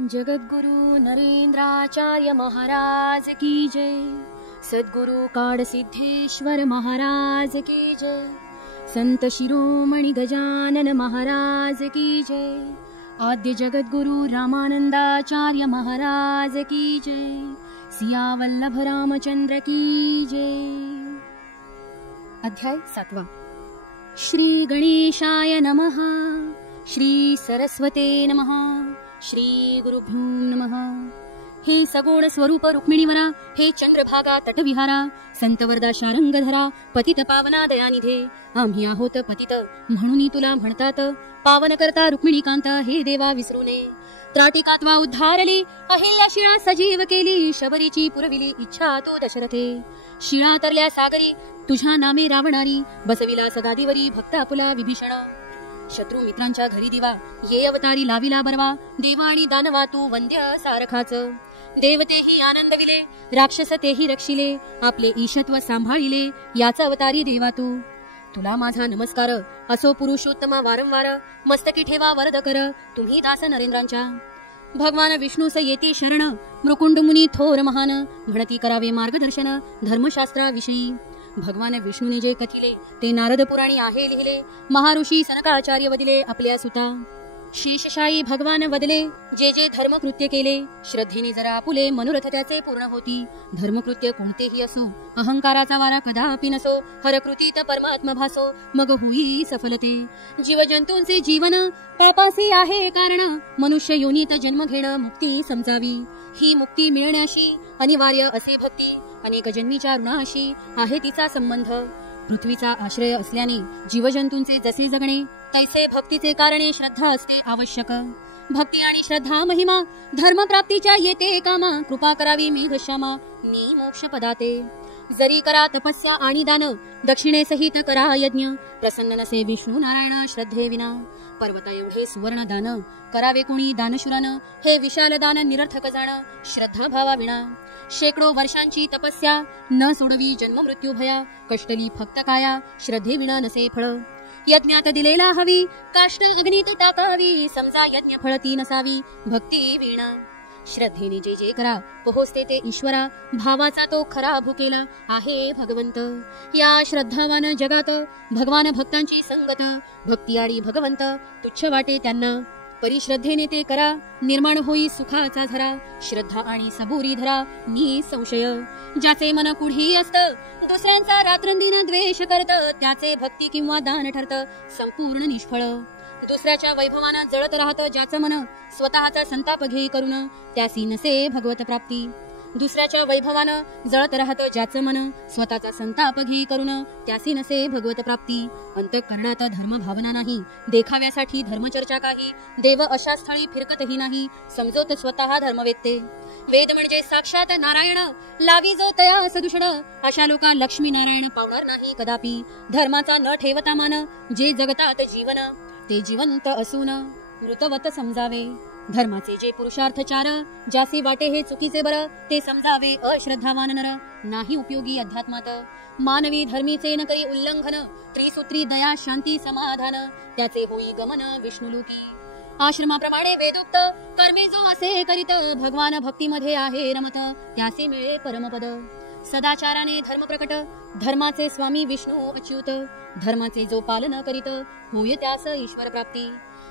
जगद्गुरु नरेंद्राचार्य महाराज की जय। सद्गुरु काडसिद्धेश्वर महाराज की जय। संत शिरोमणि गजानन महाराज की जय। आद्य जगद्गुरु रामानंदाचार्य महाराज की जय। सियावल्लभ रामचंद्र की जय। अध्याय 7। श्री गणेशाय नमः। श्री सरस्वते नमः। श्री गुरुभ्यो नमः। हे सगुण स्वरूप रुक्मिणीवरा, हे चंद्रभागा तटविहारा, संतवरदा शारंगधरा, पतित पावना दयानिधे, आम्ही आहोत पतित म्हणून तुला म्हणतात पावन करता रुक्मिणीकांता, हे देवा विसरू नये। त्राटिकात्वा उद्धारली अहिल्या शिळा सजीव केली, शबरीची पुरविली इच्छा तो दशरथे। शिळा तरल्या सागरी तुझ्या नामे रावणारी, बसविला सगादीवरी भक्त आपुला विभीषण। शत्रू मित्रांच्या घरी दिवा, ये अवतारी लाविला बरवा, देवा आणि दानवा तू वंद्य सारखाच। देवतेही आनंदविले, राक्षस तेही रक्षिले, आपले ईशत्व सांभाळिले, याचा अवतारी देवा तू। तुला माझा नमस्कार, असो पुरुषोत्तमा वारंवार, मस्तकी ठेवा वरद कर, तुम्ही दास नरेंद्रांच्या। भगवान विष्णूस येती शरण, मृकुंड मुनी थोर महान, म्हणती करावे मार्गदर्शन धर्मशास्त्राविषयी। भगवान विष्णूने जे कथिले ते नारद पुराणी आहे लिहिले, महाऋषी सनकाचार्य वदिले आपल्या सुता। शेषशाही भगवान वदले जे जे धर्मकृत्य केले, श्रद्धेने जरा आपुले मनोरथ त्याचे पूर्ण होती। धर्मकृत्य कोणतेही असो, अहंकाराचा वारा कदापि नसो, हरकृतीत परमात्म भासो, मग होई सफलते। जीवजंतूंचे जीवन पापासी आहे कारण, मनुष्य योनीत जन्म घेणं मुक्ती समजावी। ही मुक्ती मिळण्याशी अनिवार्य असे भक्ती, अनेक जन्मीच्या ऋणाशी आहे तिचा संबंध। पृथ्वीचा आश्रय असल्याने जीवजंतूंचे जसे जगणे, तैसे भक्तीचे कारणे श्रद्धा असते आवश्यक। भक्ती आणि श्रद्धा महिमा धर्मप्राप्तीच्या येते कामा, कृपा करावी मेघश्यामा मी मोक्ष पदाते। जरी करा तपस्या आणि दान, दक्षिणे सहित करा यज्ञ, प्रसन्न नसे विष्णू नारायण श्रद्धे विना। पर्वता एवढे सुवर्ण दान करावे कोणी दानशूरान, हे विशाल दान निरर्थक जाण श्रद्धा भावा विना। शेकडो वर्षांची तपस्या न सोडवी जन्म मृत्यू भया, कष्टली फक्त काया श्रद्धे विना नसे फळ। यज्ञात दिलेला हवी काष्ट अग्नीत टाकावी, समजा यज्ञ फळ ती नसावी भक्ती वीणा। श्रद्धेने जे जे करा पोहोचते ते ईश्वरा, भावाचा तो खरा भुकेला आहे भगवंत। या श्रद्धावान जगात भगवान भक्तांची संगत, भक्ती आणि भगवंत तुच्छ वाटे त्यांना। परिश्रद्धेने ते करा निर्माण होई सुखाचा झरा, श्रद्धा आणि सबुरी धरा निसंशय। ज्याचे मन कुढी असत दुसऱ्यांचा रात्रंदिन द्वेष करत, त्याचे भक्ती किंवा दान ठरत संपूर्ण निष्फळ। दुसऱ्याच्या वैभवाना जळत राहत ज्याचं मन, स्वतःचा संताप घेई करून त्यासी नसे भगवत प्राप्ती। दुसऱ्याच्या वैभवानं जळत राहत ज्याचं मन, स्वतःचा संताप घेई करून त्यासी नसे भगवत प्राप्ती। अंतःकरणात धर्म भावना नाही, देखाव्यासाठी धर्मचर्चा काही, देव अशा स्थळी फिरकतही नाही, समजोत स्वतः धर्मवेत्ते। वेद म्हणजे साक्षात नारायण, लावी जो तया सदूषण, अशा लोका लक्ष्मी नारायण पावणार नाही कदापि। धर्माचा न ठेवता मान, जे जगतात जीवन ते जिवंत असून मृतवत समजावे। धर्माचे जे पुरुषार्थ चार, ज्याचे वाटे हे चुकीचे बर, ते समजावे अश्रद्धावान नर नाही उपयोगी अध्यात्मात। मानवी धर्मीचे न करी उल्लंघन, त्रिसूत्री दया शांती समाधान, त्याचे होई गमन विष्णुलोकी। आश्रमाप्रमाणे वेदोक्त कर्मे जो असे करीत, भगवान भक्तीमध्ये आहे रमत, त्याचे मिळे परमपद। सदाचाराने धर्म प्रकट, धर्माचे स्वामी विष्णू अच्युत, धर्माचे जो पालन करीत होय त्यास ईश्वर प्राप्ती।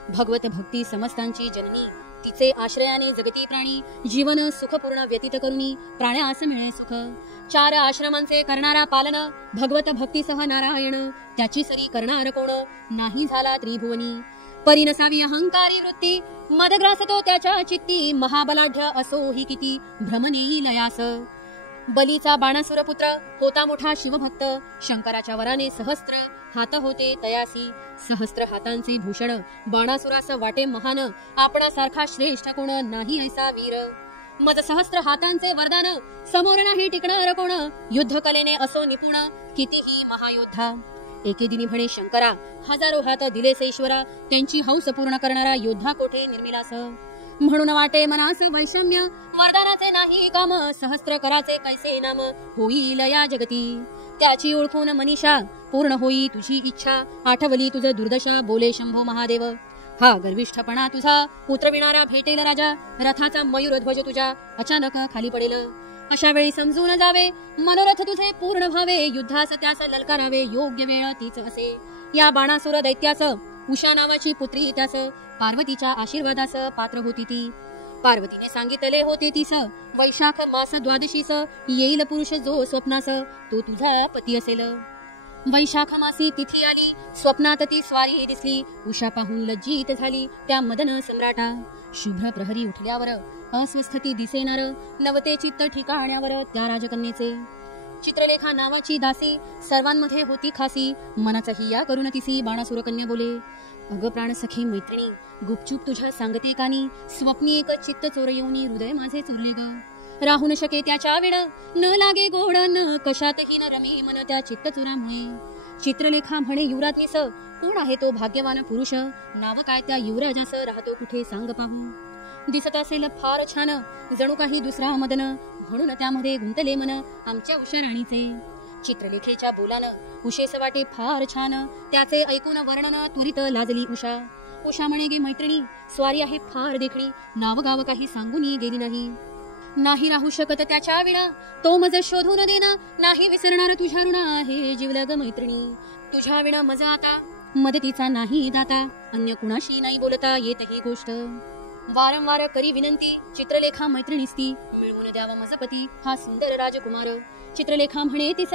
भगवत भक्ती समस्तांची जननी, तिचे आश्रयाने जगती प्राणी, जीवन सुखपूर्ण व्यतीत करुनी प्राण्यास मिळे सुख। चार आश्रमांचे करणारा पालन, भगवत भक्तीसह नारायण, त्याची सरी करणार कोण नाही झाला त्रिभुवनी। परी नसावी अहंकारी वृत्ती, मदग्रासतो त्याच्या चित्ती, महाबलाढ्य असो ही किती भ्रमनेई लयास। बलीचा बाणासुर पुत्र होता मोठा शिवभक्त, शंकराच्या वराने सहस्त्र हात होते तयासी। सहस्त्र हातांचे भूषण बाणासुरास वाटे महान, आपणासारखा श्रेष्ठ कोण नाही ऐसा वीर। मज सहस्त्र हातांचे वरदान, समोर नाही टिकणार कोण, युद्ध कलेने असो निपुण कितीही महायोद्धा। एके दिनी म्हणे शंकरा, हजारो हात दिलेसे ईश्वरा, त्यांची हौस पूर्ण करणारा योद्धा कोठे निर्मिलास। म्हणून वाटे मनास वैषम्य, वरदानाचे नाही काम, सहस्त्र कराचे कैसे नाम होईल या जगती। त्याची ओळखून मनीषा पूर्ण होई तुझी इच्छा, आठवली तुझ दुर्दशा बोले शंभो महादेव। हा गर्विष्ठपणा तुझा उतरविणारा भेटेल राजा, रथाचा मयूरध्वज तुझ्या अचानक खाली पडेल. अशा वेळी समजून जावे, मनोरथ तुझे पूर्ण व्हावे, युद्धास त्यास ललकारावे, योग्य वेळ तीच असे. या बाणासुर दैत्यास उषा नावाची पुत्री त्यास पार्वतीच्या आशीर्वादास पात्र होती ती. पार्वतीने सांगितले होते तीस, वैशाख मास द्वादशीस येईल पुरुष जो स्वप्नास, तो तुझा पती असेल. वैशाख मासी तिथी आली, स्वप्नात ती स्वारी दिसली, उषा पाहून लज्जित झाली त्या मदन सम्राटा. शुभ्र प्रहरी उठल्यावर अस्वस्थती दिसेनार, नवते चित्त ठिकाण्यावर त्या राजकन्येचे. चित्रलेखा नावाची दासी सर्वांमध्ये होती खासी, मनाचा हिया करून तिसी बाणासुर कन्या बोले. अग प्राण सखी मैत्रिणी, गुपचूप तुझ्या सांगते कानी, स्वप्नी एक चित्त चोर येऊनी हृदय माझे चुरले ग. राहू न शके त्याच्या विण, न लागे गोड न कशातही न रमी मन त्या चित्त चोरामुळे. चित्रलेखा म्हणे युवराज्ञीस, कोण आहे तो भाग्यवान पुरुष, नाव काय त्या युवराजास, राहतो कुठे सांग पाहू. दिसत असेल फार छान, जणू काही दुसरा मदन, म्हणून त्यामध्ये गुंतले मन आमच्या उषा राणीचे. चित्रलेखेच्या बोलानं उषेस वाटे फार छान, त्याचे ऐकून वर्णन त्वरित लाजली उषा. उषा म्हणे गे मैत्रिणी, स्वारी आहे फार देखणी, नाव गाव काही सांगून गेली नाही. नाही राहू शकत त्याच्या विणा, तो मज शोधून देना, नाही विसरणार तुझ्या ऋण आहे जीवल ग मैत्रिणी. तुझ्या विणा मज आता मदतीचा नाही दाता, अन्य कुणाशी नाही बोलता येत ही गोष्ट. वारंवार करी विनंती चित्रलेखा मैत्रिणीस्ती, मिळवून द्यावा मजपती हा सुंदर राजकुमार. चित्रलेखा म्हणे तिस,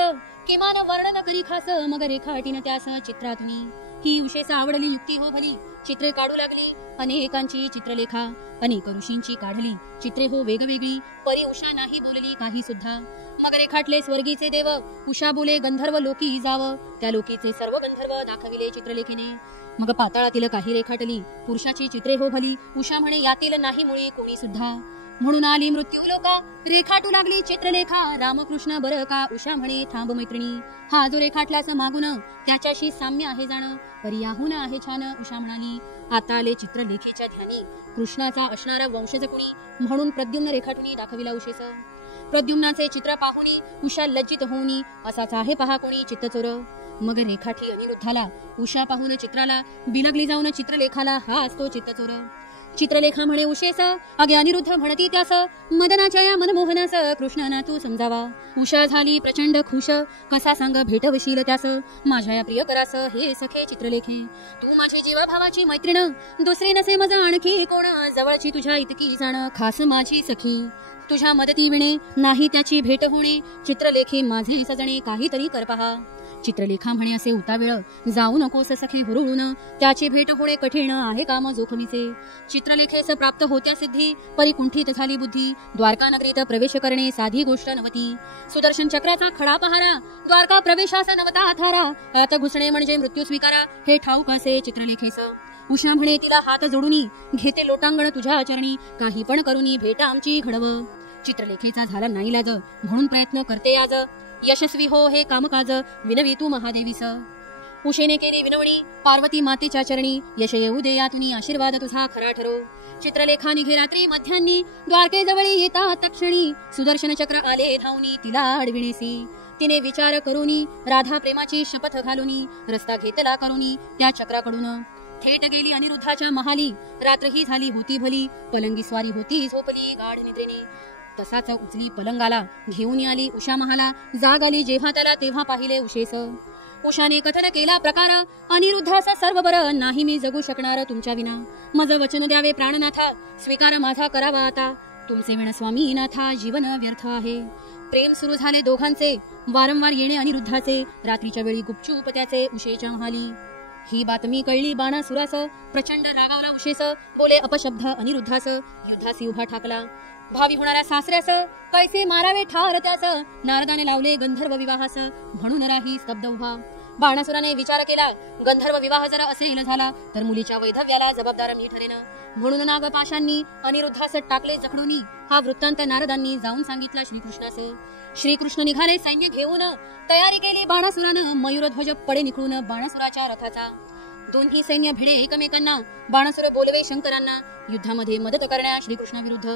किमान वर्णन करी खास, मग रेखाटीन त्यास चित्रातुनी. ही उषेस आवडली युक्ती हो भली, चित्रे काढू लागली अनेकांची चित्रलेखा, अनेक ऋषींची काढली चित्रे हो वेगवेगळी, परी उषा नाही बोलली काही सुद्धा. मग रेखाटले स्वर्गीचे देव, उषा बोले गंधर्व लोकी जाव, त्या लोकीचे सर्व गंधर्व दाखविले चित्रलेखीने. मग पाताळातील काही रेखाटली पुरुषाची चित्रे हो भली, उषा म्हणे यातील नाही मुळी कोणी सुद्धा. म्हणून आली मृत्यू लोका, रेखाटू लागली चित्रलेखा, रामकृष्ण बर का. उषा म्हणे थांब मैत्रिणी, हा जो रेखाटल्यास मागून त्याच्याशी साम्य आहे जाण, परी याहून आहे छान. उषा म्हणाली, आता आले चित्रलेखीच्या ध्यानी, कृष्णाचा असणारा वंशज कुणी, म्हणून प्रद्युम्न रेखाटुनी दाखविला उषेस. प्रद्युम्नाचे चित्र पाहुनी उषा लज्जित होऊनी, असाच आहे पहा कोणी चित्तचोर. मग रेखाठी अनिरुद्धाला, उषा पाहून चित्राला, बिलगली जाऊन चित्रलेखाला, हा असतो चित्तचोर. चित्रलेखा म्हणे उषेस, अगे अनिरुद्ध म्हणती त्यास, मदनाच्या या मनमोहनास कृष्णाना तू समजावा. उषा झाली प्रचंड खुश, कसा सांग भेटवशील त्यास, माझ्या या प्रियकरास हे सखे चित्रलेखे. तू माझी जीवभावाची मैत्रीण, दुसरी नसे मज आणखी कोण, जवळची तुझ्या इतकी जाण, खास माझी सखी. तुझ्या मदती विणे नाही त्याची भेट होणे, चित्रलेखे माझे सजणे काहीतरी कर पहा. चित्रलेखा म्हणे असे उतावेळ जाऊ नकोस सखे हुरळून, त्याची भेट होणे कठीण आहे काम जोखमीचे. चित्रलेखेस प्राप्त होत्या सिद्धी, परी कुंठित झाली बुद्धी, द्वारका नगरीत प्रवेश करणे साधी गोष्ट नव्हती. सुदर्शन चक्राचा खडा पहारा, द्वारका प्रवेशास नवता थारा, आत घुसणे म्हणजे मृत्यू स्वीकारा, हे ठाऊक असे चित्रलेखेस. उषा म्हणे तिला हात जोडूनी, घेते लोटांगण तुझ्या चरणी, काही पण करूनी भेट आमची घडव. चित्रलेखेचा झाला नाईलाज, म्हणून प्रयत्न करते आज, यशस्वी हो हे कामकाज, विनवी तू महादेवीस. उषेने केली विनवणी पार्वती मातेच्या चरणी, यश येऊ दे यातुनी, आशीर्वाद तुझा खरा ठरो. चित्रलेखा निघे रात्री मध्यान्नी, द्वारकेजवळी येता तक्षणी, सुदर्शन चक्र आले धावनी तिला अडविणेसी. तिने विचार करूनी, राधा प्रेमाची शपथ घालूनी, रस्ता घेतला करूनी त्या चक्राकडून. थेट गेली अनिरुद्धाच्या महाली, रात्रही झाली होती भली, पलंगी स्वारी होती झोपली गाढ निद्रेने. तसाच उचली पलंगाला, घेऊन आली उषा महाला, जाग आली जेव्हा त्याला तेव्हा पाहिले उषेस. उषाने कथन केला प्रकार, अनिरुद्धाचा सर्व बर, नाही मी जगू शकणार तुमच्या विना. मज वचन द्यावे प्राणनाथा, स्वीकार माझा करावा आता, तुमचे विण स्वामी नाथा जीवन व्यर्थ आहे. प्रेम सुरू झाले दोघांचे, वारंवार येणे अनिरुद्धाचे, रात्रीच्या वेळी गुपचूप त्याचे उषेच्या महाली. ही बातमी कळली बाणासुरास, प्रचंड रागावला उषेस, बोले अपशब्द अनिरुद्धास, युद्धासी उभा ठाकला. भावी होणाऱ्या सासऱ्यास कैसे मारावे ठार त्यास, नारदाने लावले गंधर्व विवाहास, म्हणून राही स्तब्ध उभा. बाणासुराने विचार केला, गंधर्व विवाह जर असेल झाला तर मुलीच्या वैधव्याला जबाबदार मी ठरेन, म्हणून नागपाशांनी अनिरुद्धास टाकले जखडूनी. हा वृत्तांत नारदांनी जाऊन सांगितला श्रीकृष्णास. श्रीकृष्ण निघाले सैन्य घेऊन, तयारी केली बाणासुरानं, मयूरध्वज पडे निखळून बाणासुराच्या रथाचा. दोन्ही सैन्य भिडे एकमेकांना, बाणासुर बोलवे शंकरांना युद्धामध्ये मदत करण्या श्रीकृष्णाविरुद्ध.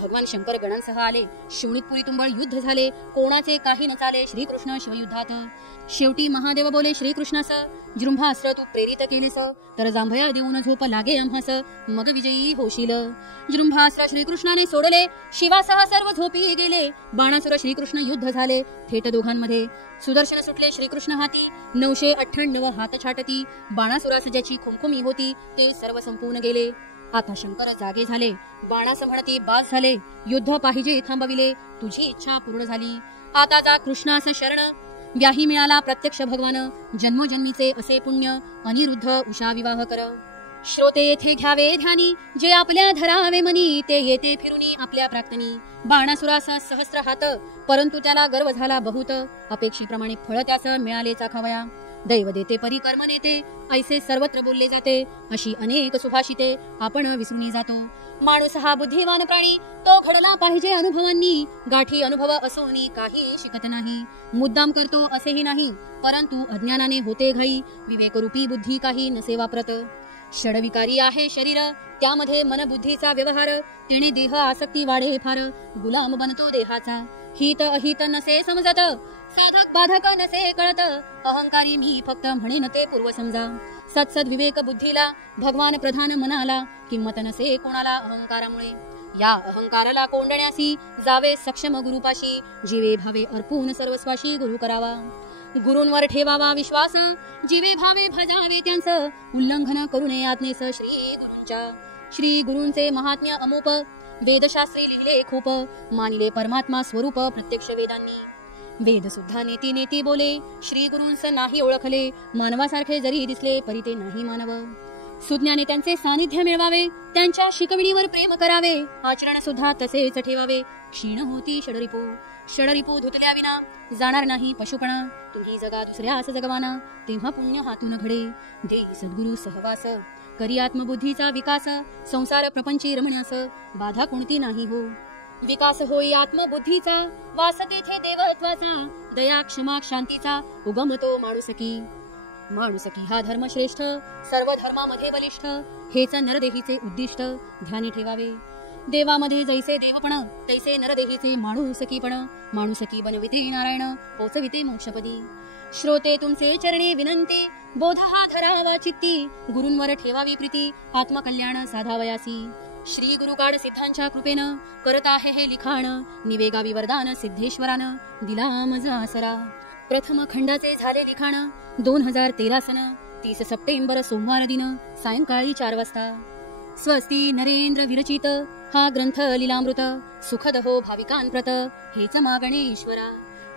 भगवान शंकर गणांसह आले. शोणितपुरी तुंबळ युद्ध झाले. कोणाचे काही न चाले श्रीकृष्ण शिवयुद्धात. शेवटी महादेव बोले श्रीकृष्णास, जृंभास्त्र तू प्रेरित केलेस, तर जांभया देऊन झोप लागे आम्हास, मग विजयी होशील. जृंभास्त्र श्रीकृष्णाने सोडले. शिवासह सर्व झोपी गेले. बाणासुर श्रीकृष्ण युद्ध झाले. थेट दोघांमध्ये सुदर्शन सुटले श्रीकृष्ण हाती. 998 हात छाटती. बाणासुरास ज्याची खुमखुमी होती ते सर्व संपून गेले. आता शंकर जागे झाले. बाणास म्हणती बास झाले. युद्ध पाहिजे थांबविले. तुझी इच्छा पूर्ण झाली. आता जा कृष्णास शरण. व्याही मिळाला प्रत्यक्ष भगवान. जन्मोजन्मीचे असे पुण्य अनिरुद्ध उषा विवाह कर. श्रोते येथे घ्यावे ध्यानी. जे आपल्या धरावे मनी ते येते फिरुनी आपल्या प्राक्तनी. बाणासुरास सहस्त्र हात, परंतु त्याला गर्व झाला बहुत. अपेक्षेप्रमाणे फळ त्यास मिळाले चाखावया. दैव देते परी कर्म नेते, ऐसे सर्वत्र बोलले जाते. अशी अनेक सुभाषिते आपण विसरून जातो. माणूस हा बुद्धिमान प्राणी, तो घडला पाहिजे अनुभवांनी. गाठी अनुभव असोनी काही शिकत नाही. मुद्दाम करतो असेही नाही, परंतु अज्ञानाने होते घाई. विवेकरूपी बुद्धी काही नसे वापरत. षडविकारी आहे शरीर, त्यामध्ये मनबुद्धीचा व्यवहार. तेने देह आसक्ती वाढे फार, गुलाम बनतो देहाचा. हित अहित नसे समजत, साधक बाधक नसे कळत. अहंकारी मी फक्त म्हणेन ते पूर्व समजा. सत्सद विवेक बुद्धीला, भगवान प्रधान मनाला. किंमत नसे कोणाला अहंकारामुळे. या अहंकाराला कोंडण्यासी जावे सक्षम गुरुपाशी. जीवे भावे अर्पून सर्वस्वाशी गुरु करावा. गुरूंवर ठेवावा विश्वास, जीवे भावे भजावे त्यांचं. उल्लंघन करू नये आज्ञेस श्री गुरूंच्या. श्री गुरूंचे महात्म्य अमूप, वेदशास्त्री लिहिले खूप. मानिले परमात्मा स्वरूप प्रत्यक्ष वेदांनी. वेद सुद्धा नेती नेती बोले, श्री गुरूंस नाही ओळखले. मानवासारखे जरी दिसले परी ते नाही मानव. सुज्ञाने त्यांचे सानिध्य मिळवावे, त्यांच्या शिकवणीवर प्रेम करावे. आचरण सुद्धा तसेच ठेवावे. क्षीण होती षडरिपू, षडरिपू धुतल्या विना जाणार नाही पशुपणा. तुम्ही जगा दुसऱ्यास जगवाना, तेव्हा पुण्य हातून घडे. देई सद्गुरु सहवास, करी आत्मबुद्धीचा विकास. संसार प्रपंची रमण्यास बाधा कोणती नाही हो. विकास होई आत्मबुद्धीचा, वास तेथे देवत्वाचा. दया क्षमा शांतीचा उगम तो माणुसकी. माणुसकी हा धर्म श्रेष्ठ, सर्व धर्मामध्ये बलिष्ठ. हेच नरदेहीचे उद्दिष्ट ध्यानी ठेवावे. देवामध्ये जैसे देवपण, तैसे नरदेहीचे माणुसकीपण. माणुसकी बनविते नारायण, पोचविते मोक्षपदी. श्रोते तुमचे चरणे विनंती, बोध हा धरावा चित्ती. गुरूंवर ठेवावी प्रीती, आत्मकल्याण साधावयासी. श्री गुरुकाड सिद्धांच्या कृपेनं करत आहे हे लिखाण. निवेगावी वरदान सिद्धेश्वरानं दिला मज आसरा. प्रथम खंडाचे झाले लिखाण. 2013 सन 30 सप्टेंबर सोमवार दिन सायंकाळी 4 वाजता. स्वस्ती नरेंद्र विरचित हा ग्रंथ लीलामृत. सुखद हो भाविकांप्रत हेच मागणे ईश्वरा.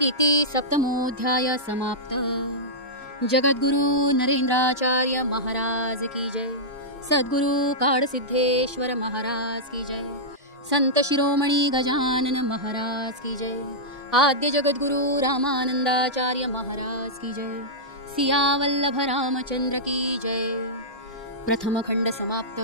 इति सप्तमोऽध्याय समाप्त. जगद्गुरु नरेंद्राचार्य महाराज की जय. सद्गुरु काड सिद्धेश्वर महाराज की जय. संत शिरोमणी गजानन महाराज की जय. आद्य जगद्गुरु रामानंदाचार्य महाराज की जय. सिया वल्लभ रामचंद्र की जय. प्रथम खंड समाप्त.